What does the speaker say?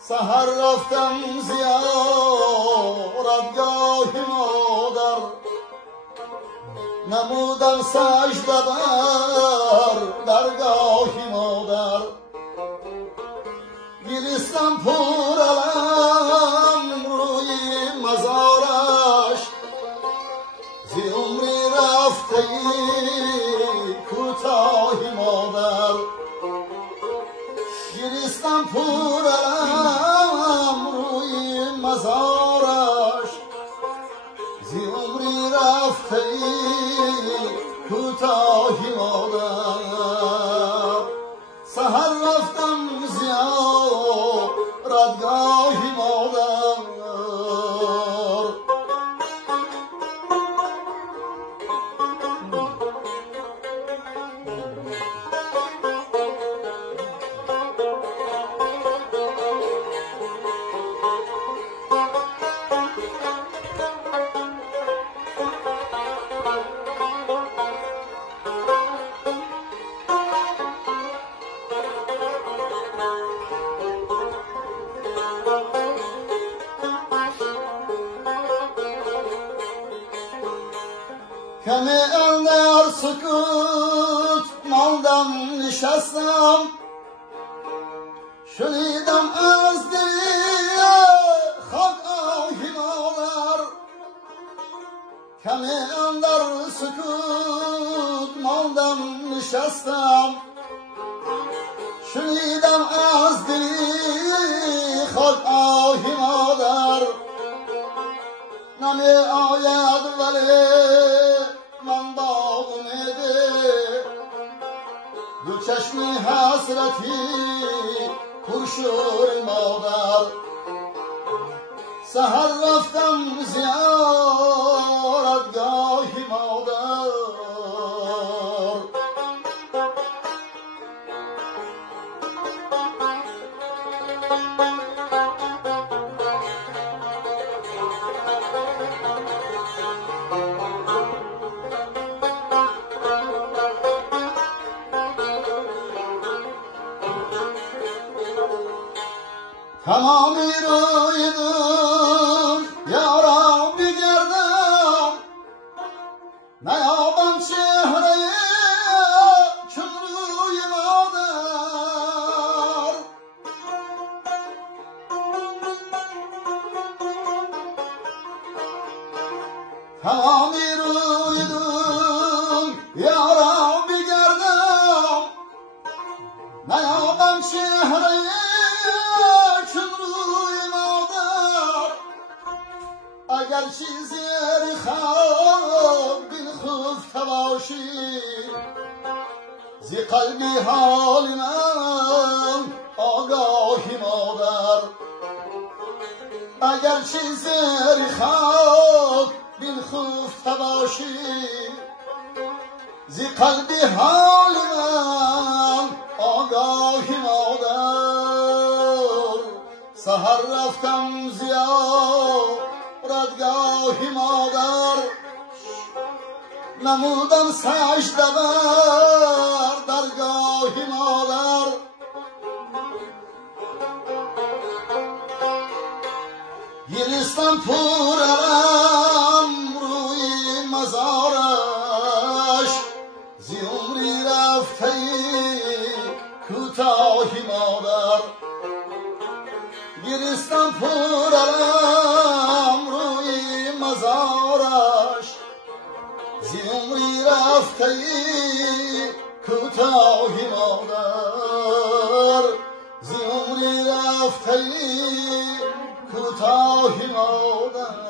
سحر رفتم زیارتگاه مادر، نمودم سجده بر درگاه مادر. گریستم پر علم روی مزارش، زی عمری رفته کوتاه مادر. گریستم پر علم روی مزارش، زی عمری رفته کوتاه مادر. سحر رفتم زیارتگاه مادر، کمی اندر سکوت ماندم نشستم، شنیدم از دل خاک آهی مادر. کمی اندر سکوت ماندم نشستم، شنیدم از دل خاک آهی مادر. نمی آید ولی من با امیده، دو چشم حسرتی پرشور مادر. سحر رفتم زیارتگاه مادر، تمامی روی دنیا را بگردم، نیابم چهره چون روی مادر. تمامی روی دنیا را بگردم، نیابم چهره اگر چیزی خواب دل خفته باشی، زی قلبی حال من آگاهی مادر. اگر چیزی خواب دل خفته باشی، زی قلبی حال من آگاهی مادر. سحر رفتم زیارتگاه مادر، نمودم سجده بر درگاه مادر. گریستم پر علم روی مزارش، زی عمری رفته کوتاه مادر. گریستم پر علم روی مزارش، زی عمری رفته کوتاه مادر. زی عمری رفته کوتاه مادر.